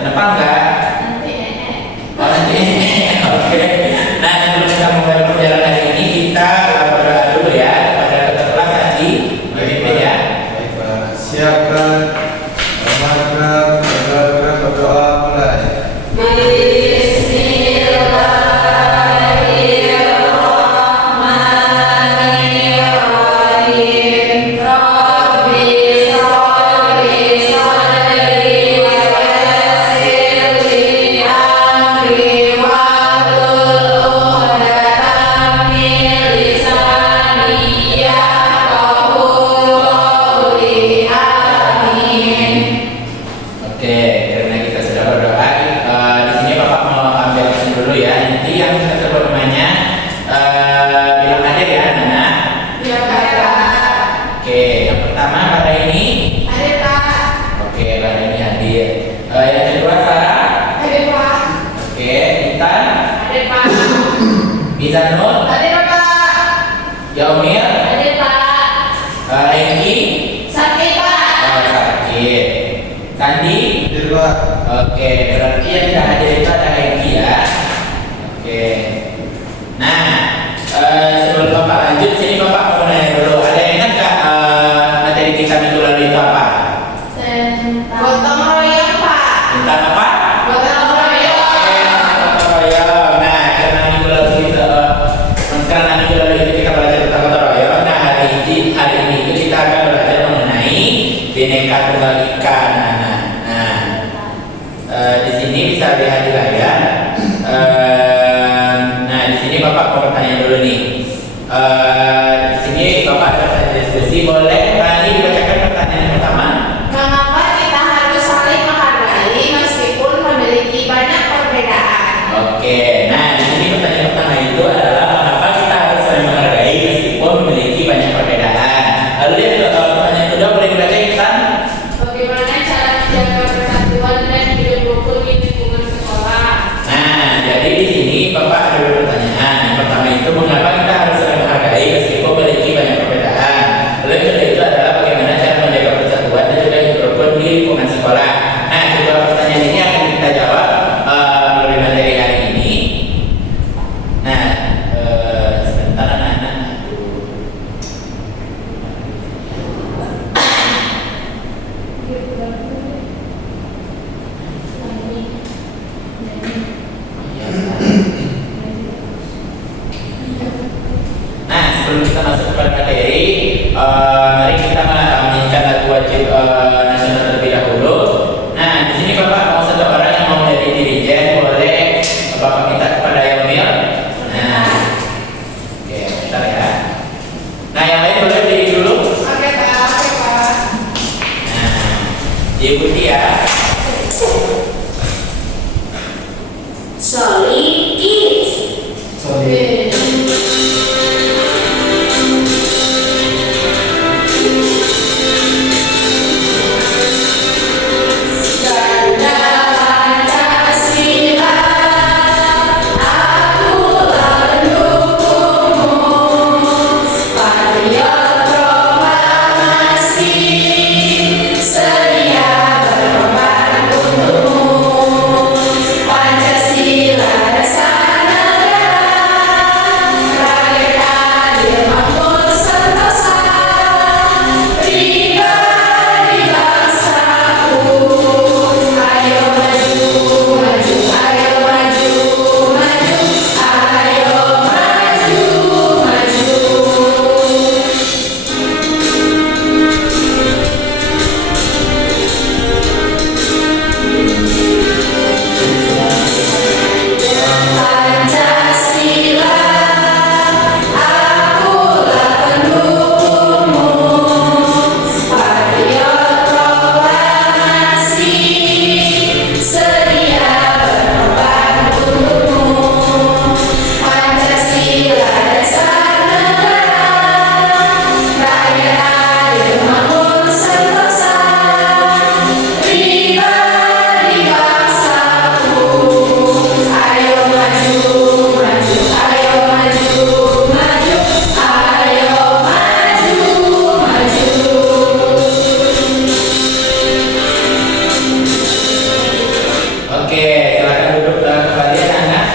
Kenapa enggak? Nanti Oh, nanti. Oke. Nah, sebelum kita mulai pembelajaran hari ini, kita berdoa dulu ya kepada ketua kelas tadi. Memimpin ya. Baik, Pak. Siapkan, amankan, dengarkan berdoa mulai. Oke, karena kita sudah berdoa, di sini Bapak mau ambil absen dulu ya. Nanti yang tersebut namanya bilang hadir ya, Nana. Oke, yang pertama pada ini. Oke, pada ini hadir. Yang kedua Sarah. Oke, Intan. Bizanul. Yaumir. Hengki. Oh, sakit. Sandi. Hadir, Pak. Oke, berarti yang tidak hadir itu ada Hengki ya. Oke. Nah, sebelum Bapak lanjut, sini Bapak mau nanya dulu. Ada yang ingat nggak materi kita minggu lalu itu apa? Tentang apa? Gotong royong. Nah, karena minggu lalu itu kita belajar tentang gotong royong. Nah, hari ini itu kita akan belajar mengenai Bhinneka Tunggal Ika. Di sini bisa lihat di layar. Nah, di sini Bapak mau bertanya dulu nih. Di sini Bapak ada diskusi. Boleh tadi dibacakan pertanyaan pertama? Mengapa kita harus saling menghargai meskipun memiliki banyak perbedaan? Oke. Nah, di sini pertanyaan pertama itu adalah mengapa kita harus saling menghargai meskipun memiliki banyak perbedaan. Lalu yang pertanyaan kedua boleh dibaca Intan? Bagaimana cara menjaga persatuan dan hidup rukun di lingkungan sekolah? Nah, jadi di sini Bapak ada dua pertanyaan. Yang pertama itu mengapa kita harus saling menghargai meskipun memiliki banyak perbedaan. Lalu yang kedua itu adalah bagaimana cara menjaga persatuan dan juga hidup rukun di lingkungan sekolah. Nah, kedua pertanyaan ini akan kita jawab melalui materi hari ini. Nah, sebentar anak-anak. Nah, sebelum kita masuk kepada materi, mari kita menyanyikan lagu wajib nasional terlebih dahulu. Nah, di sini Bapak mau satu orang yang mau jadi dirijen, boleh Bapak minta kepada Yaumir. Nah, oke, bentar ya. Nah, yang lain boleh berdiri dulu. Nah, diikuti ya. Solid Kids. Sorry. Ganda Pancasila, akulah pendukungmu. Patriot proklamasi, sedia berkorban untukmu. Pancasila dasar negara, Oke, silakan duduk kembali anak-anak.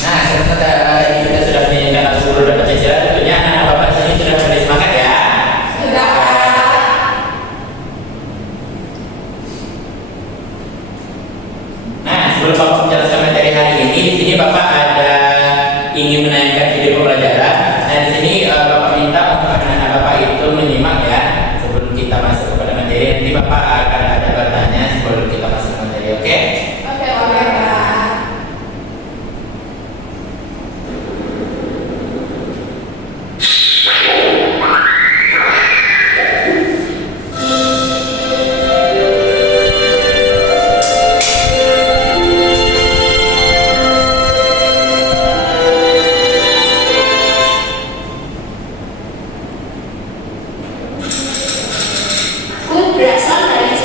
Nah, sekarang kita sudah menyanyikan lagu guru dan Pancasila. Tentunya anak-anak bapak sini sudah mulai semangat ya. Sudah, Pak. Nah, sebelum bapak menjelaskan materi hari ini, di sini bapak ada ingin menayangkan video pembelajaran. Nah, di sini bapak minta untuk anak-anak bapak itu menyimak ya sebelum kita masuk kepada materi. Nanti bapak akan ada bertanya sebelum kita masuk ke materi. Oke? Oke, Pak. Berasal dari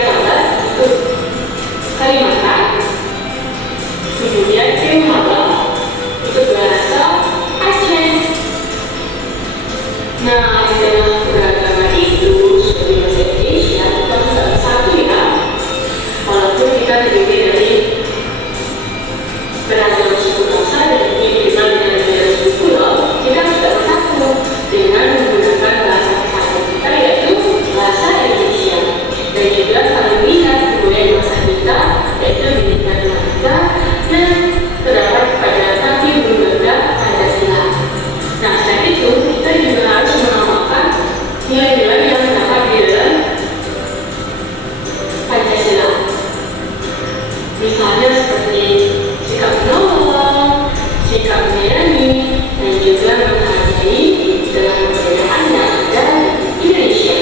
Barat itu Kalimantan, kemudian Cirebon itu bahasa Aceh. Nah, di dalam keragaman itu sebagai bahasa Indonesia bukan salah satu ya, walaupun kita terdiri dari beragam suku bangsa dan kehidupan dengan negara suku pulau, kita sudah bersatu dengan menggunakan bahasa kesehatan kita yaitu bahasa Indonesia, dan juga saling melihat kebudayaan bangsa kita yaitu Bhinneka Tunggal Ika dan terdapat pada kaki berbagai Pancasila. Nah, selain itu kita juga harus mengamalkan nilai-nilai yang terdapat di dalam Pancasila, misalnya seperti sikap menolong, sikap menyayangi, dan juga menghargai dengan perbedaan yang ada di Indonesia.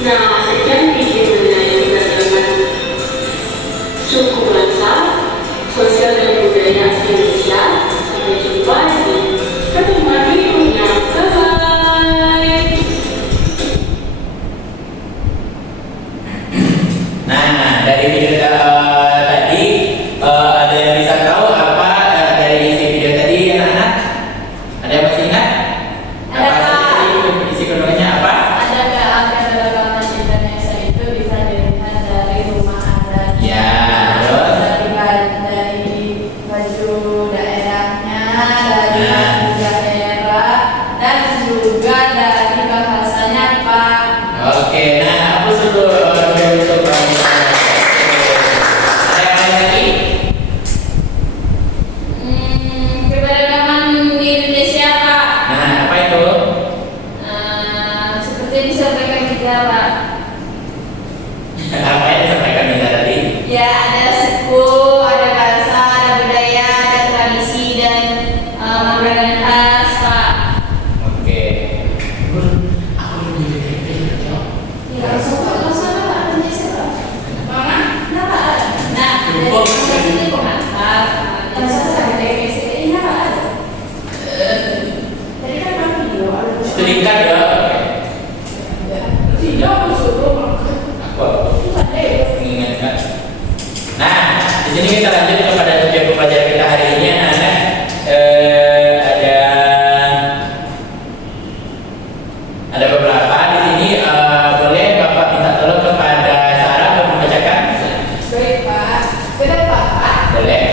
Nah, sekian video mengenai keragaman suku bangsa, sosial dan budaya Indonesia. Sampai jumpa di pertemuan berikutnya. Bye. Nah, dari video tadi ada yang bisa tahu apa dari isi video tadi anak-anak? Ada yang masih ingat? Ada, Apa Pak. isi keduanya apa? Adakah angka keragaman Indonesia itu bisa dilihat dari rumah adat? Ya, terus? Dari baju daerahnya, dari Nah. baju daerah, dan juga dari bahasanya, Pak. Oke, nah aku suruh untuk ada yang lain lagi? Keberagaman di Indonesia, Pak. Nah, apa itu? Seperti yang disampaikan kita, Pak. Apa yang disampaikan Nina tadi? Ya, ada suku, ada bahasa, ada budaya, ada tradisi, dan makanan khas, Pak. Oke. Aku lebih Ya, nggak usah, Pak. Ada siapa? Mana? Kenapa? Nah, Cukup. dari sini pengantar. Dan saya dari sini, Pak. Tadi kan Pak video, ada sedikit ya. Tidak, aku suruh. Aku mengingatkan. Nah, di sini kita lanjut kepada tujuan pembelajaran kita hari ini, anak-anak. Ada beberapa di sini. Boleh Bapak minta tolong kepada Sarah untuk membacakan? Baik, Pak. Benar, Pak. Boleh.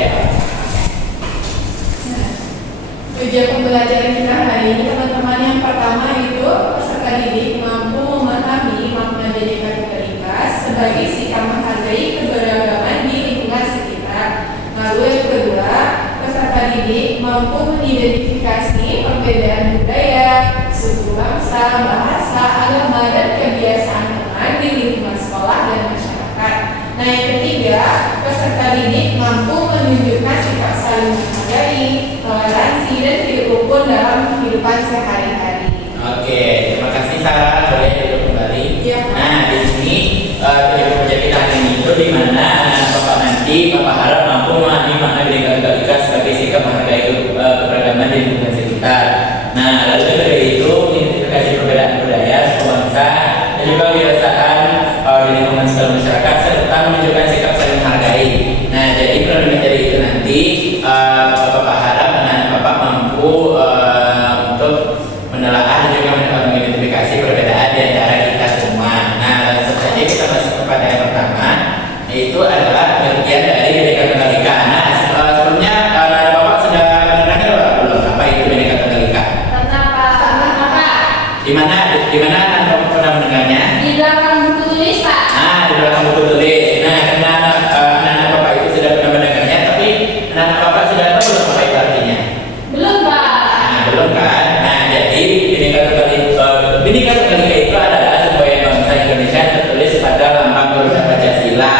Tujuan pembelajaran kita hari ini, teman-teman, yang pertama itu peserta didik mampu memahami makna Bhinneka Tunggal Ika sebagai sikap menghargai keberagaman di lingkungan sekitar. Lalu yang kedua, peserta didik mampu mengidentifikasi perbedaan budaya, suku bangsa, bahasa, agama, dan kebiasaan teman di lingkungan sekolah dan masyarakat. Nah, yang ketiga, peserta didik mampu menunjukkan sikap saling menghargai, toleransi, dan hidup rukun dalam kehidupan sehari-hari. Oke, terima kasih Sarah. Boleh duduk kembali. Iya, Pak. Nah, di sini tujuan pembelajaran kita hari ini itu di mana anak Bapak nanti Bapak harap mampu memahami makna Bhinneka Tunggal Ika sebagai sikap menghargai keberagaman di lingkungan sekitar. Nah, lalu dari itu identifikasi perbedaan budaya, suku bangsa, dan juga kebiasaan di lingkungan sekitar masyarakat serta menunjukkan sikap saling menghargai. Nah, jadi melalui materi itu nanti Bapak harap anak Bapak mampu untuk menelaah dan juga mengidentifikasi perbedaan di antara kita semua. Nah, langsung saja kita masuk kepada yang pertama, yaitu adalah pengertian dari Bhinneka Tunggal Ika. Nah, sebelumnya Bapak sudah mendengar belum apa itu Bhinneka Tunggal Ika? Di mana Bapak pernah mendengarnya? Di belakang buku tulis, Pak. Nah, di belakang buku tulis. Nah, karena anak-anak Bapak itu sudah pernah mendengarnya, tapi anak-anak Bapak sudah tahu belum apa itu artinya? Belum, Pak. Nah, belum kan? Nah, jadi Bhinneka Tunggal Ika itu adalah sebuah bangsa Indonesia tertulis pada lambang Garuda Pancasila.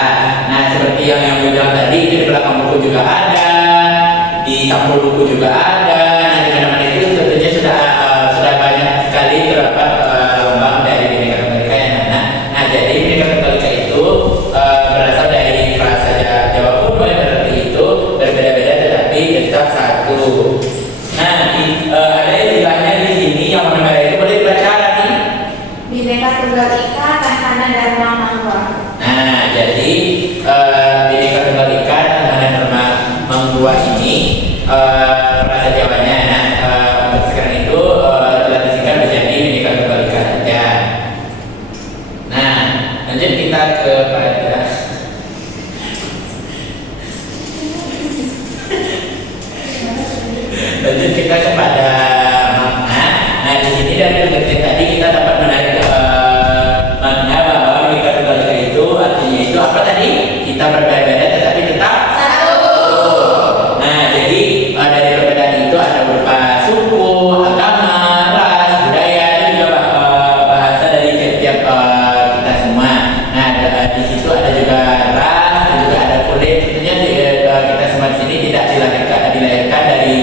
Nah, Dharma Mangwa. Nah, jadi Bhinneka Tunggal Ika dan Mana Dharma Mangwa ini bahasa Jawanya. Nah, untuk sekarang itu telah disingkat menjadi Bhinneka Tunggal Ika saja. Nah, lanjut kita kepada makna. Nah, di sini dari pengertian tadi kita dapat menarik makna bahwa Bhinneka Tunggal Ika itu artinya itu apa tadi? Kita berbeda-beda tetapi tetap satu. Nah, jadi dari perbedaan itu ada berupa suku, agama, ras, budaya, dan juga bahasa dari tiap-tiap kita semua. Nah, di situ ada juga ras dan juga ada kulit. Tentunya kita semua di sini tidak dilahirkan dari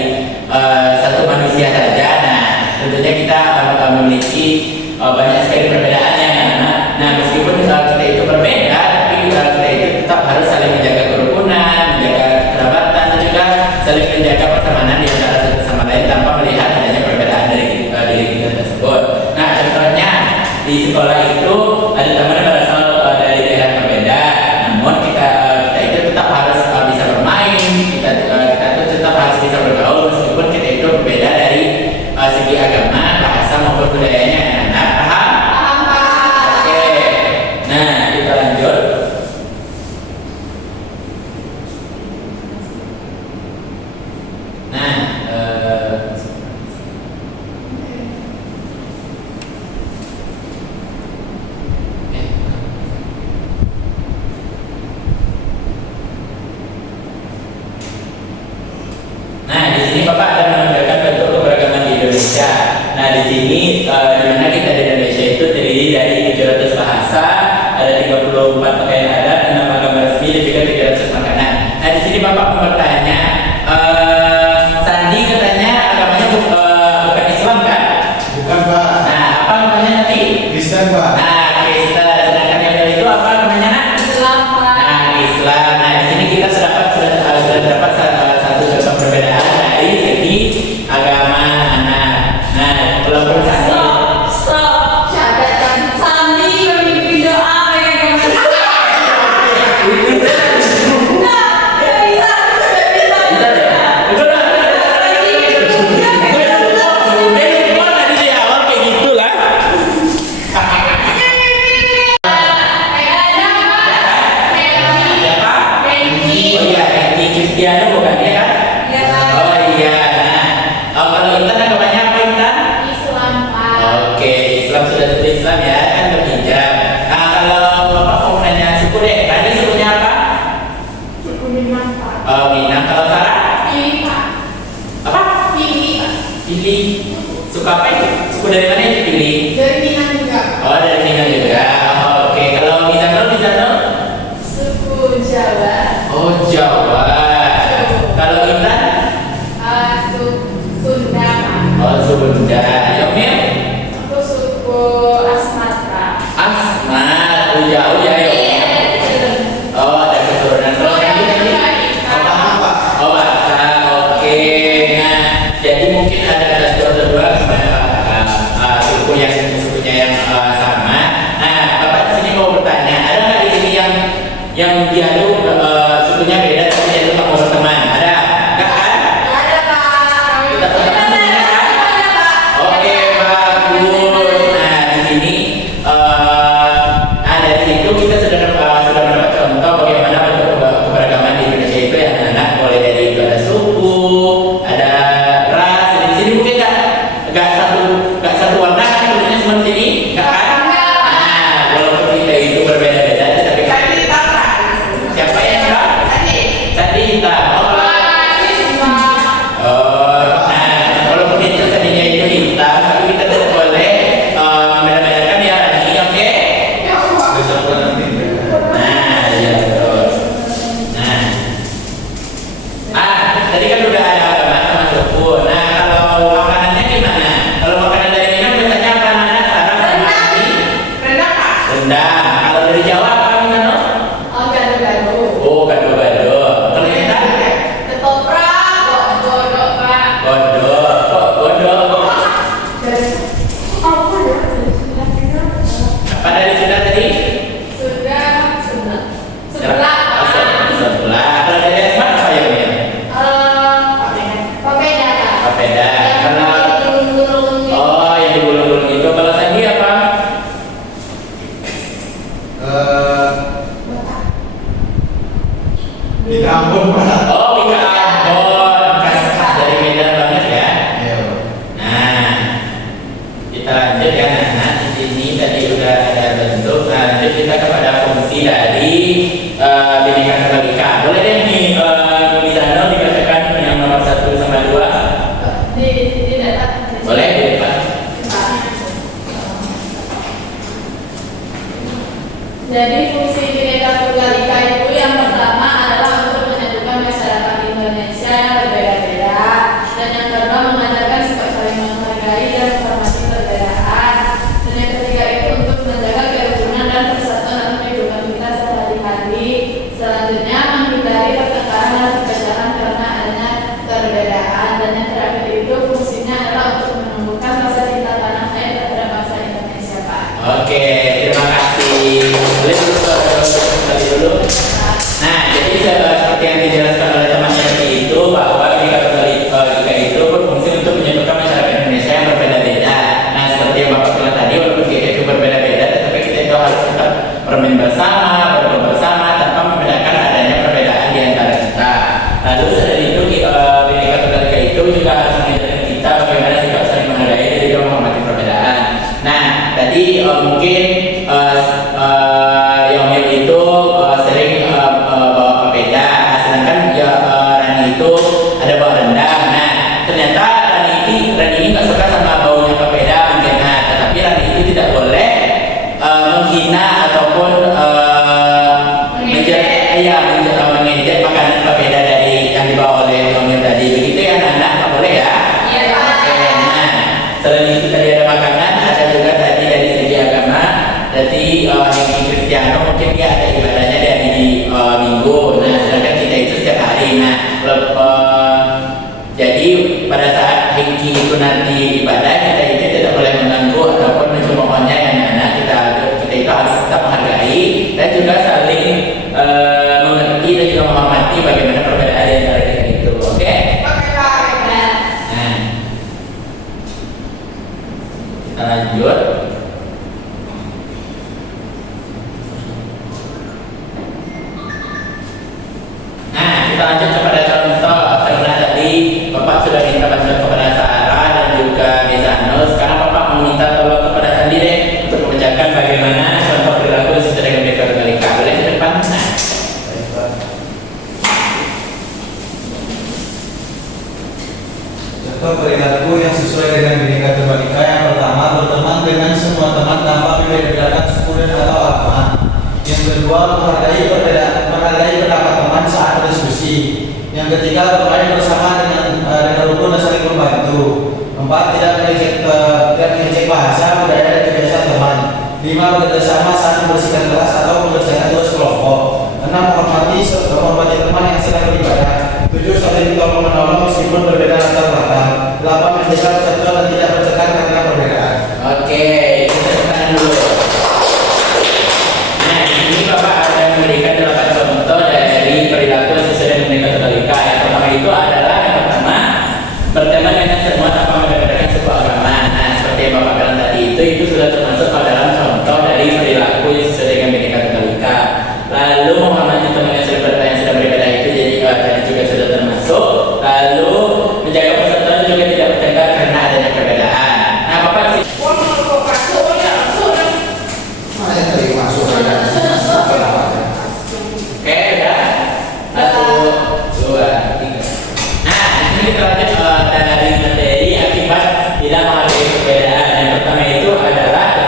satu manusia saja. Nah, tentunya kita memiliki banyak sekali perbedaannya. Nah, meskipun kita itu berbeda, tapi kita itu tetap harus saling menjaga kerukunan, menjaga kerabatan, dan juga saling menjaga pertemanan di antara satu sama lain tanpa melihat adanya perbedaan dari diri kita tersebut. Nah, contohnya di sekolah itu ada teman yang berasal dari daerah berbeda, namun kita itu tetap harus bisa bermain, kita itu tetap harus bisa bergaul meskipun kita itu berbeda dari segi agama, bahasa maupun budayanya. Nah, paham? Oke. Nah, kita lanjut. Nah, di sini Bapak ada menampilkan bentuk keberagaman di Indonesia. Nah, di sini di mana kita di Indonesia itu terdiri dari 700 bahasa, ada 34 pakaian adat, 6 agama resmi dan juga 300 makanan. Nah, di sini Bapak mau bertanya, Sandi katanya agamanya bukan Islam kan? Bukan Pak, Nah, apa namanya nanti? Kristen Pak. Nah, Kristen. Sedangkan yang dari itu apa namanya? Islam, Pak. Nah, Islam. Nah, di sini kita sudah dapat satu contoh perbedaan dari segi agama anak. Nah, walaupun Sandi Stop. Catatan Sandi memimpin doa pengen Cristiano bukan dia kan? Oh iya. Nah, kalau Intan agamanya apa Intan? Islam, Pak. Oke, Islam sudah tentu Islam ya, kan berhijab. Nah, kalau Bapak mau nanya suku deh, tadi sukunya apa? Suku Minang, Pak. Oh, Minang. Kalau Sarah? Pilih, Pak. Apa? Pilih, Pak. Pilih. Suku apa itu? Suku dari mana itu pilih? Dari Minang juga. Oh, dari Minang juga. Oh, oke. Kalau Mizanul? Suku Jawa. Oh, Jawa. Kalau Intan? Sunda, Pak. Oh, Sunda. Yomir? Aku suku Asmatra. Asmat. Oh, jauh ya Yomir. Oh, ada keturunan. Kalau Sandi? Apa Pak? Oh, Batak. Oke. Nah, jadi mungkin ada satu atau dua sukunya yang sama. Nah, Bapak di sini mau bertanya, ada nggak di sini yang dia tuh sukunya beda tapi dia tuh nggak mau berteman? Ada? Nggak kan? Ada, Pak. Kita berteman semuanya kan? Ada, Pak. Oke, bagus. Nah, di sini dari situ kita sudah mendapat contoh bagaimana bentuk keberagaman di Indonesia itu yang anak mulai dari itu ada suku, ada ras. Di sini mungkin nggak satu warna kan kulitnya semua di sini, nggak kan? Nah, walaupun kita itu berbeda-beda, tapi siapa yang hitam? Tadi hitam. Nah, walaupun itu tadinya itu hitam, tapi kita tetap boleh membeda-bedakan ya Rani, oke? Besok nanti. Nah, iya betul. Nah, tadi kan udah ada agama sama suku. Nah, kalau makanannya gimana? Kalau makanan dari Minang biasanya apa namanya? Sarah sama Andi? Rendang. Kalau dari Jawa apa Minang? Oh, gado-gado. Oh, gado-gado. Kalau kita? Ketoprak, godok, Pak. Godok. Kok godok? Apa ya? Apa dari Sunda tadi? Di Ambon Pak. Oh, Bika Ambon, khas dari Medan banget ya. Iya. Nah, kita lanjut ya. Nah, di sini tadi udah ada bentuk. Nah, lanjut kita kepada fungsi dari Bhinneka Tunggal Ika. Boleh deh nih Mizano dibacakan yang nomor 1 sama 2. Di data. Boleh, Pak. Jadi fungsi Bhinneka Tunggal Ika itu yang pertama adalah untuk menyatukan masyarakat Indonesia yang berbeda-beda, dan yang kedua mengajarkan sikap saling menghargai dan menghormati perbedaan, dan yang ketiga itu untuk menjaga kerukunan dan persatuan dalam kehidupan kita sehari-hari. Selanjutnya menghindari pertengkaran dan perpecahan karena adanya perbedaan, dan yang terakhir itu fungsinya adalah untuk menumbuhkan rasa cinta tanah air terhadap bangsa Indonesia, Pak. Oke, terima kasih. Boleh kembali dulu. Nah, jadi seperti yang dijelaskan oleh teman tadi itu bahwa Bhinneka Tunggal Ika itu berfungsi untuk menyatukan masyarakat Indonesia yang berbeda-beda. Nah, seperti yang Bapak bilang tadi, walaupun kita itu berbeda-beda, tetapi kita itu harus tetap bermain bersama, berkumpul bersama, tanpa membedakan adanya perbedaan di antara kita. Lalu selain itu, Bhinneka Tunggal Ika itu juga harus mengajarkan kita bagaimana sikap saling menghargai dan juga menghormati perbedaan. Nah, tadi mungkin Yomil itu sering bawa papeda, sedangkan Rani itu ada bawa rendang. Nah, ternyata Rani ini nggak suka sama baunya papeda mungkin. Nah, tetapi Rani itu tidak boleh menghina ataupun mengejek makanan papeda dari yang dibawa oleh Yomil tadi. Begitu ya anak-anak, nggak boleh ya? Iya, Pak. Oke, nah selain itu tadi ada makanan, ada juga tadi dari segi agama. Jadi yang Kristiano mungkin dia ada ibadahnya dari minggu. Nah, sedangkan kita itu setiap hari. Nah, jadi pada saat Hengki itu nanti ibadah, kita itu tidak boleh mengganggu ataupun mencemoohnya yang anak kita itu harus tetap menghargai dan juga saling mengerti dan juga menghormati bagaimana perbedaan di antara kita itu. Oke? Nah, kita lanjut. Kita lanjut kepada contoh, karena tadi Bapak sudah minta bantuan kepada Sarah dan juga Mizano. Sekarang Bapak meminta tolong kepada Sandi deh untuk membacakan bagaimana contoh perilaku sesuai dengan Bhinneka Tunggal Ika. Boleh ke depan? Nah. Contoh perilaku yang sesuai dengan Bhinneka Tunggal Ika yang pertama, berteman dengan semua teman tanpa membedakan suku dan atau agama. Yang kedua, menghargai pendapat teman saat berdiskusi. Yang ketiga, bermain bersama dengan rukun dan saling membantu. 4, tidak mengejek bahasa, budaya dan kebiasaan teman. 5, bekerjasama saat membersihkan kelas atau mengerjakan tugas kelompok. 6, menghormati teman yang sedang beribadah. 7, saling tolong menolong meskipun berbeda latar belakang. 8, menjaga persatuan dan tidak bertekan karena perbedaan. Oke, kita tekan dulu. Nah, ini Bapak akan memberikan 8 contoh dari perilaku sesuai dengan Bhinneka Tunggal Ika. Yang pertama itu adalah berteman dengan semua tanpa membedakan suku agama. Nah, seperti yang Bapak bilang tadi itu sudah termasuk dalam contoh dari perilaku sesuai dengan Bhinneka Tunggal Ika. Lalu menghormati teman yang sudah berbeda itu jadi tadi juga sudah termasuk. Lalu menjaga persatuan juga tidak bertengkar karena adanya perbedaan. Nah, Bapak sih. Oke, udah. 1, 2, 3. Nah, ini kita lanjut dari materi akibat tidak menghargai perbedaan. Yang pertama itu adalah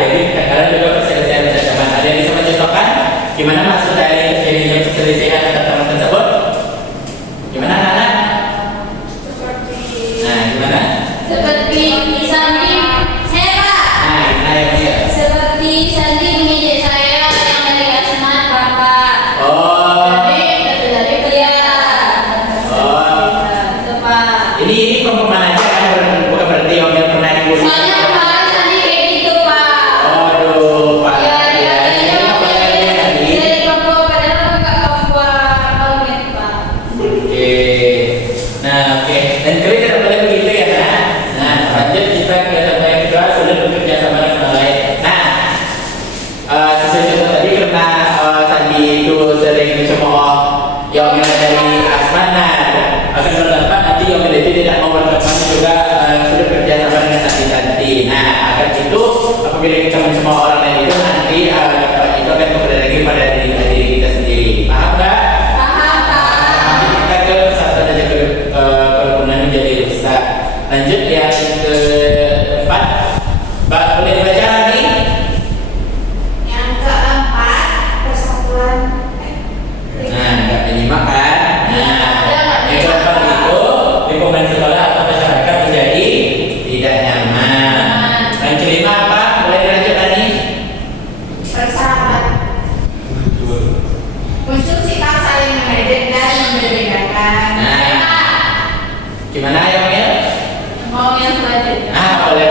apabila kita mencemooh orang lain itu nanti itu akan kembali lagi pada diri kita sendiri. Paham nggak? Paham, Pak. Nanti kita ke persatuan dan juga kerukunan menjadi rusak. Lanjut yang keempat, Mbak boleh dibaca lagi? Yang keempat, persatuan. Nah, nggak menyimak kan? Nah, yang keempat itu lingkungan sekolah atau masyarakat menjadi tidak nyaman. Yang kelima apa? Boleh dilanjut tadi? Persahabatan. Muncul sikap saling mengejek dan membedakan. Gimana ya, Mil? Mau yang selanjutnya. Boleh.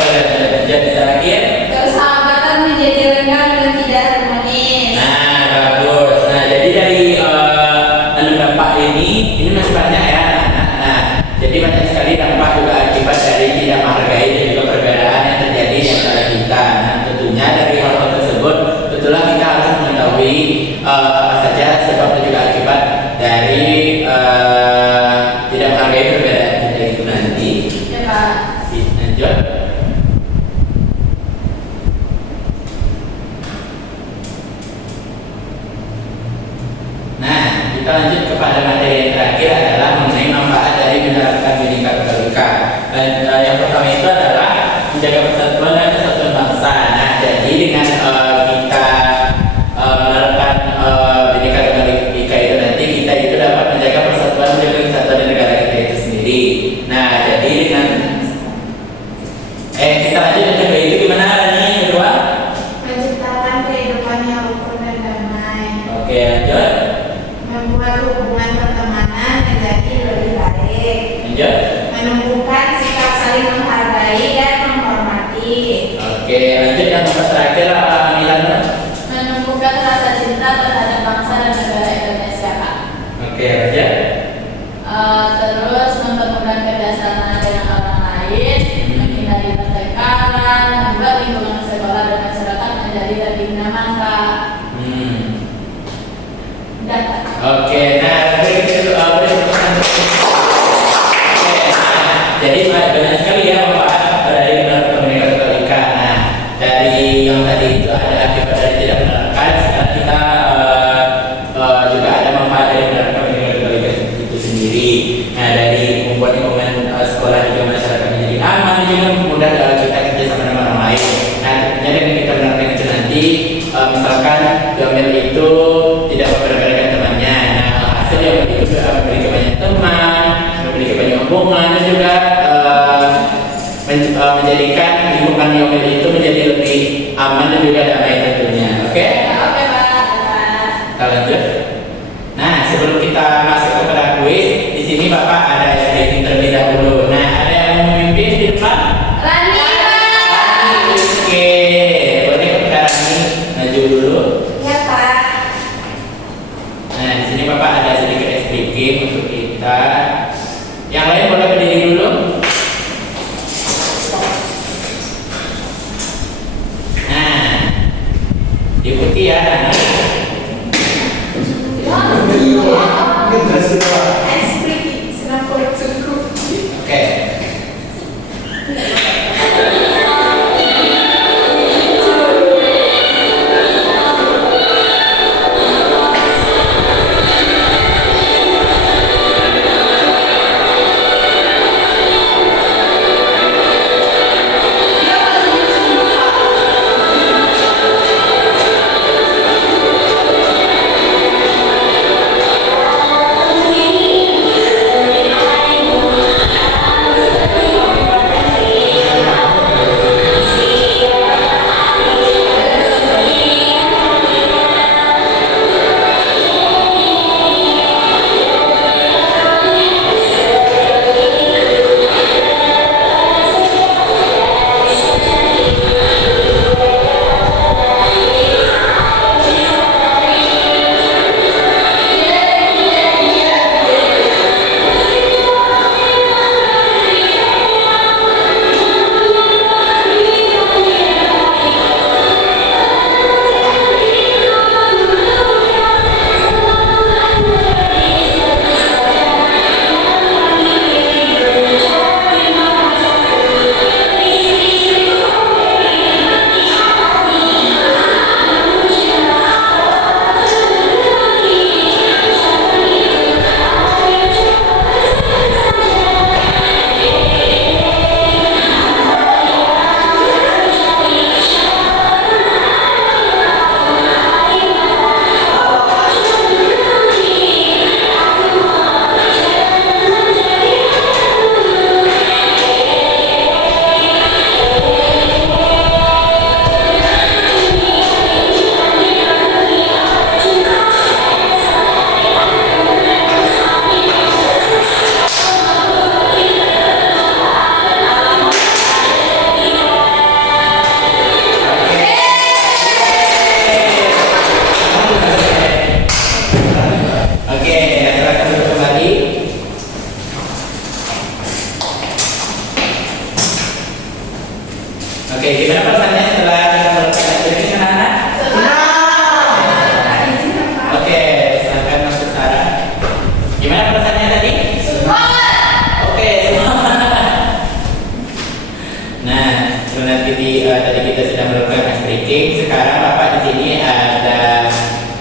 Jadi terakhir. Persahabatan menjadi renggang dan tidak harmonis. Nah, bagus. Nah, jadi dari 6 dampak ini masih banyak ya anak-anak. Nah, jadi banyak sekali dampak juga akibat dari tidak menghargai dan juga perbedaan yang terjadi di antara kita. Nah, tentunya dari hal tersebut, tentulah kita harus mengetahui apa saja sebab dan juga akibat dari tidak menghargai perbedaan kita itu nanti. Ya, Pak. Lanjut. Nah, kita lanjut kepada materi yang terakhir adalah mengenai manfaat dari menerapkan Bhinneka Tunggal Ika. Dan yang pertama itu adalah menjaga persatuan dan kesatuan bangsa. Nah, jadi dengan kita menerapkan Bhinneka Tunggal Ika itu nanti kita itu dapat menjaga persatuan dan juga kesatuan di negara kita itu sendiri. Nah, jadi dengan kita lanjut yang kedua itu gimana nih kedua? Menciptakan kehidupan yang rukun dan damai. Oke, lanjut. Membuat hubungan pertemanan menjadi lebih baik. Lanjut. Menumbuhkan sikap saling menghargai dan menghormati. Oke, lanjut yang nomor terakhir Milan. Menumbuhkan rasa cinta terhadap bangsa dan negara Indonesia, Pak. Oke, lanjut. Terus mempertemukan kerjasama dengan orang lain, menghindari pertengkaran, membuat lingkungan sekolah dan masyarakat menjadi lebih nyaman, Pak. Dan Pak. Oke, nah jadi banyak sekali ya manfaat dari menerapkan Bhinneka Tunggal Ika. Nah, dari yang tadi itu ada akibat dari tidak menerapkan. Sekarang kita juga ada manfaat dari menerapkan Bhinneka Tunggal Ika itu sendiri. Nah, dari membuat lingkungan sekolah juga masyarakat menjadi aman, juga mudah kita kerja sama dengan orang lain. Nah, tentunya dengan kita menerapkan itu nanti, misalkan Yomil itu tidak memperbedakan temannya. Nah, hasil Yomil itu memiliki banyak teman, memiliki banyak hubungan, dan juga menjadikan lingkungan Yomil itu menjadi lebih aman dan juga damai tentunya. Oke? Oke, Pak. Kita lanjut. Nah, sebelum kita masuk kepada kuis, di sini Bapak ada yang briefing terlebih dahulu. Nah, ada yang mau memimpin di depan? Rani, Pak. Oke, boleh sekarang ini maju dulu. Ya, Pak. Nah, di sini Bapak ada sedikit explicating untuk kita. Yang lain boleh berdiri dulu. Nah, diikuti ya. Oke.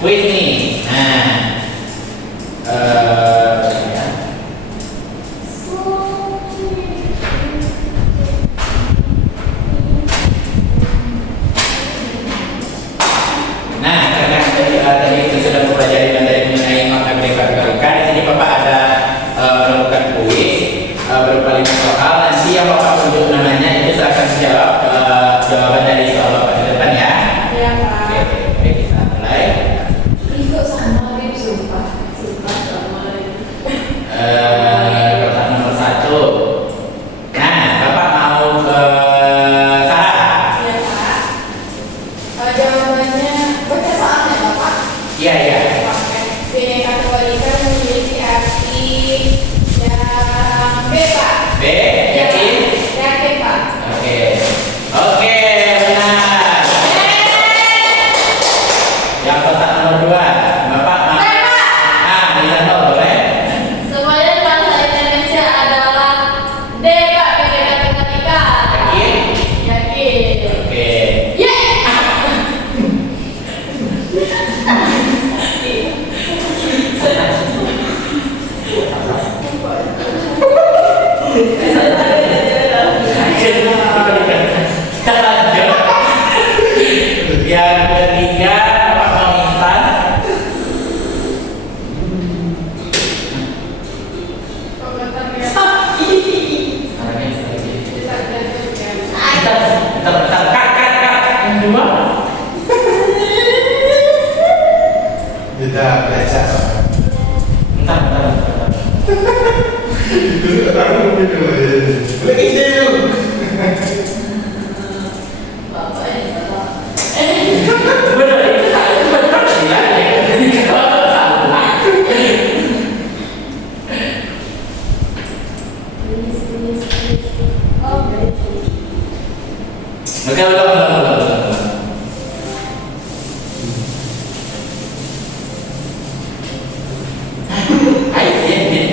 kuis nih. Nah, ya. Nah, karena tadi kita sudah mempelajari materi mengenai makna bineka tunggal ika, di sini Bapak ada melakukan kuis berupa 5 soal. Nanti yang Bapak tunjuk namanya itu akan menjawab jawaban dari soal Bapak di depan ya. Ya Pak. Oke, kita mulai. Itu sama Rip, sumpah sama Rip. Kotak nomor 1. Nah, Bapak mau ke Sarah? Ya Pak. Jawabannya baca soalnya Bapak. Iya, iya. Bineka Tunggal Ika memiliki arti yang B Pak. B, yakin? Yakin Pak. Oke. Oke, benar. Yang kotak nomor 2. Bapak mau? Bisa tahu boleh? Semuanya bangsa Indonesia adalah D Pak. Bineka Tunggal Ika. Yakin? Yakin. Oke. Yang ketiga, Bapak mau instan? Komentarnya. Bentar, Kak. Yang kedua? Tidak baca. Bentar. Itu tahu gitu. Lagi dulu. Bapak ini salah. Bener, itu bener sih ya. Jadi kalau salah. Oke, udah. Ayo, dia.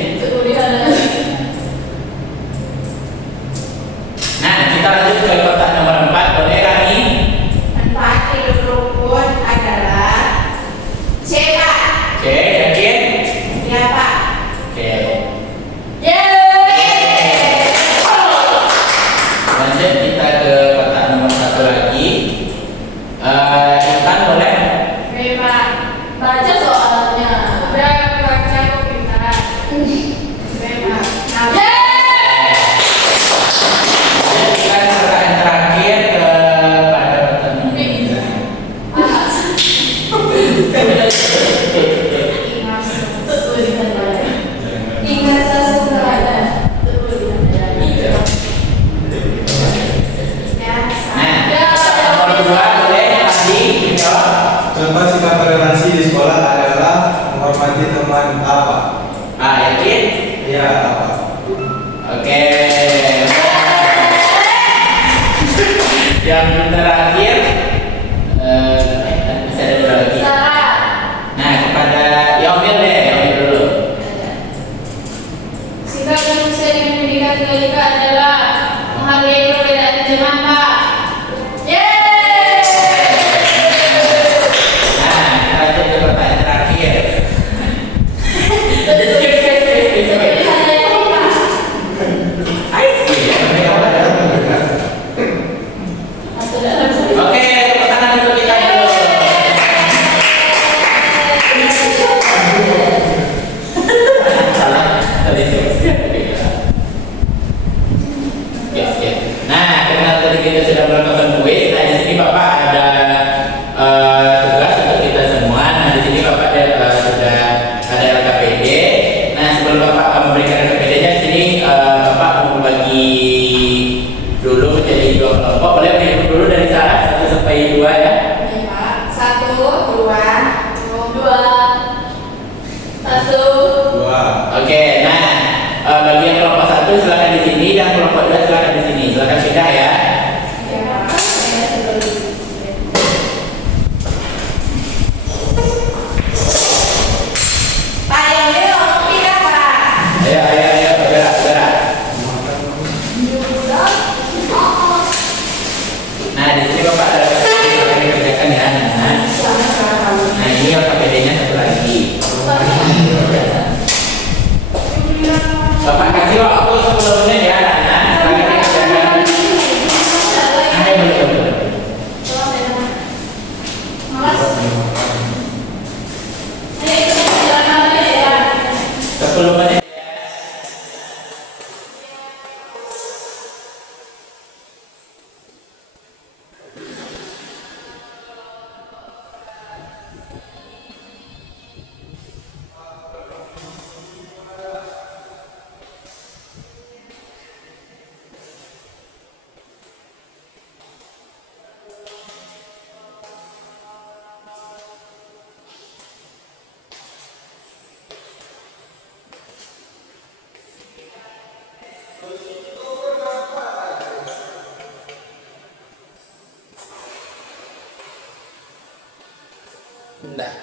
Nah, kita lanjut ke kotak nomor 4. Boleh Rani? Tempat hidup rukun adalah C Pak. Oke, yakin? Ya Pak. Oke. Yeay. Lanjut kita ke kotak nomor 1 lagi. Intan boleh? Oke Pak. Baca soalnya. Udah baca kok kita. Oke Pak. Yeay. Kita serta yang terakhir kepada kotak nomor 3. Ingat sesuatu ada. Nah, nomor 2 boleh Andi menjawab. Contoh sikap toleransi di sekolah adalah menghormati teman apa? Yakin? Iya apa? Oke. Yang terakhir masih ada 2 lagi. Nah, kepada Yomil dulu. Sikap manusia dengan Bineka Tunggal Ika adalah menghargai perbedaan zaman Pak. Yeay. Nah, kita lanjut ke pertanyaan terakhir. Jadi hanya itu Pak. Oke, tepuk tangan untuk kita dulu. Salah, tadi Oke. Nah, karena tadi kita sudah melakukan kuis, nah di sini Bapak ada tugas untuk kita semua. Nah, di sini Bapak sudah ada LKPD. Nah, sebelum Bapak memberikan LKPD-nya, di sini Bapak mau membagi dulu menjadi 2 kelompok. Boleh menghitung dulu dari Sarah 1 sampai 2 ya. Oke Pak. 1, 2, 1. Oke, nah bagi yang kelompok 1 silakan di sini dan kelompok 2 silakan di sini. Silakan pindah ya. Ya Pak. Pak ini mau pindah Pak. Ayo, bergerak. Nah, di sini Bapak ada silakan dikerjakan ya. Nah, ini LKPD harganya satu lagi. Bapak kasih waktu 10 menit ya anak-anak. Sekarang kita kerjakan. Ayo betul-betul. 10 menit. Enggak.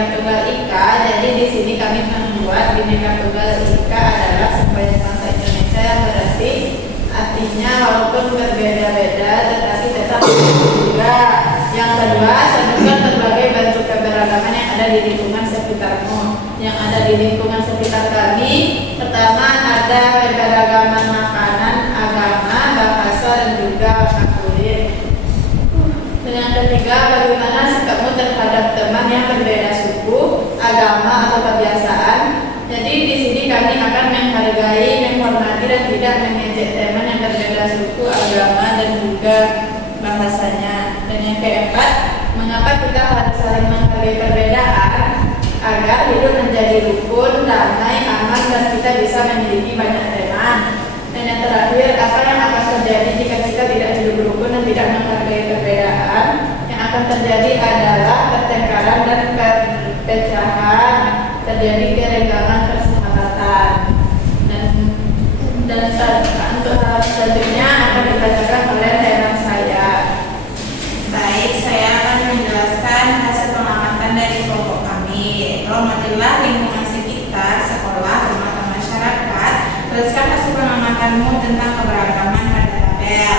Bhinneka Tunggal Ika. Jadi di sini kami membuat Bhinneka Tunggal Ika adalah sebagai bangsa Indonesia yang berarti artinya walaupun berbeda-beda tetapi tetap juga. Yang kedua, sebutkan berbagai bentuk keberagaman yang ada di lingkungan sekitarmu. Yang ada di lingkungan sekitar kami, pertama ada keberagaman makanan, agama, bahasa, dan juga warna kulit. Dan yang ketiga, bagaimana sikapmu terhadap teman yang berbeda suku, agama, atau kebiasaan. Jadi di sini kami akan menghargai, menghormati, dan tidak mengejek teman yang berbeda suku, agama, dan juga bahasanya. Dan yang keempat, mengapa kita harus saling menghargai perbedaan agar hidup menjadi rukun, damai, aman, dan kita bisa memiliki banyak teman. Dan yang terakhir, apa yang akan terjadi jika kita tidak hidup rukun dan tidak menghargai perbedaan? Yang akan terjadi adalah pertengkaran dan perpecahan, terjadi kerenggangan persahabatan. Dan untuk hal selanjutnya akan dibacakan oleh rekan saya. Baik, saya akan menjelaskan hasil pengamatan dari kelompok kami, yaitu amatilah lingkungan sekitar, sekolah, rumah, dan masyarakat. Teruskan hasil pengamatanmu tentang keberagaman pada tabel.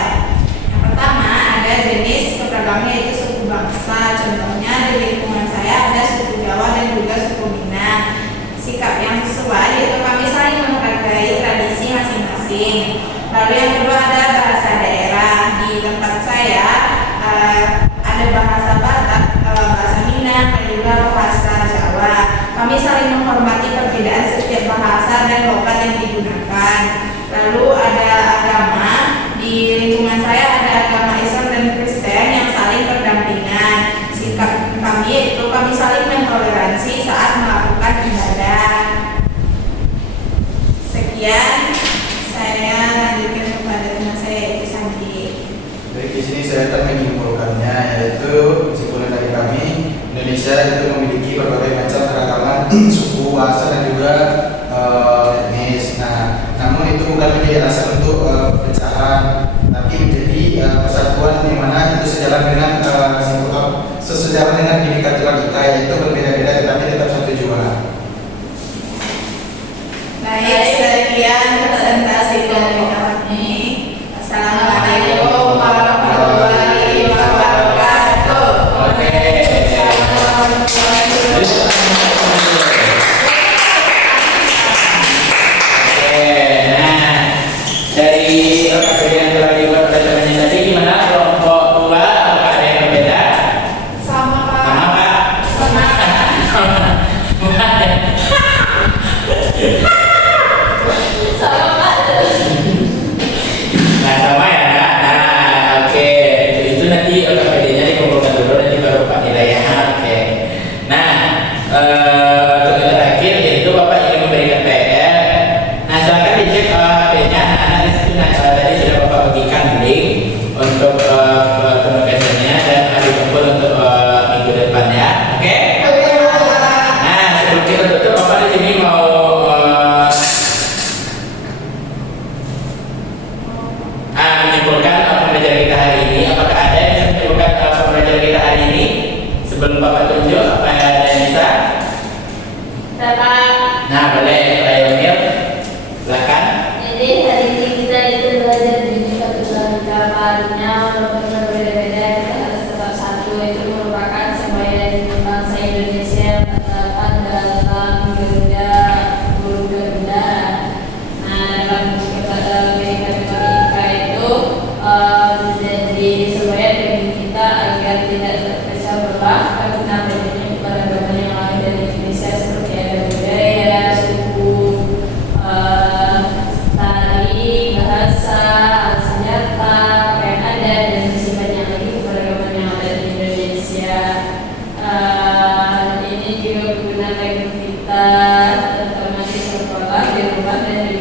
Yang pertama, ada jenis keberagaman yaitu suku bangsa. Contohnya di lingkungan saya ada suku Jawa dan juga suku Minang. Sikap yang sesuai yaitu kami saling menghargai tradisi masing-masing. Lalu yang kedua ada bahasa daerah. Di tempat saya ada bahasa Batak, bahasa Minang, dan juga bahasa Jawa. Kami saling menghormati perbedaan setiap bahasa dan logat yang digunakan. Lalu ada agama. Di lingkungan saya ada agama Islam dan Kristen yang saling berdampingan. Sikap kami yaitu kami saling mentoleransi saat melakukan ibadah. Sekian, saya lanjutkan kepada teman saya yaitu Sandi. Baik, di sini saya akan menyimpulkannya, yaitu kesimpulan dari kami, Indonesia itu memiliki berbagai macam keragaman suku, bahasa, dan juga etnis. Nah, namun itu bukan menjadi alasan untuk perpecahan, tapi menjadi persatuan di mana itu sejalan dengan sejalan dengan Bhinneka Tunggal Ika, yaitu berbeda-beda tetapi tetap satu jua. Baik, sekian presentasi dari kami. Assalamualaikum warahmatullahi wabarakatuh. Oke. Nah, dari apa yang telah dibuat oleh temannya tadi, gimana kelompok dua? Apakah ada yang berbeda? Sama Pak. Sama Pak? Sama. Nah, sama ya, Kak? Nah, oke. Itu nanti OKPD-nya dikumpulkan dulu, nanti baru Pak nilai ya. Oke. Nah, untuk yang terakhir yaitu Bapak ingin memberikan PR. Nah, silakan dicek HP-nya anak-anak di situ. Nah, tadi sudah Bapak bagikan link untuk penugasannya dan hari kumpul untuk minggu depan ya. Oke? Nah, sebelum kita tutup, Bapak di sini mau menyimpulkan pembelajaran kita hari ini. Apakah ada yang bisa menyimpulkan pembelajaran kita hari ini sebelum Bapak tunjuk? Apa ada yang bisa? Nah, boleh Pak Yomil, silakan. Jadi hari ini kita itu belajar Bhinneka Tunggal Ika. Padunya walaupun berbeda-beda kita harus tetap satu. Itu merupakan semboyan bangsa Indonesia yang terdapat dalam Garuda, burung Garuda. Nah, dalam Bhinneka Tunggal Ika itu menjadi semboyan bagi kita agar tidak terpecah belah karena bedanya keberagaman yang lain dari Indonesia seperti ada budaya, suku, tari, bahasa, alat senjata, pakaian adat, dan masih banyak lagi keberagaman yang ada di Indonesia. Ini juga berguna bagi kita terutama di sekolah, di rumah, dan juga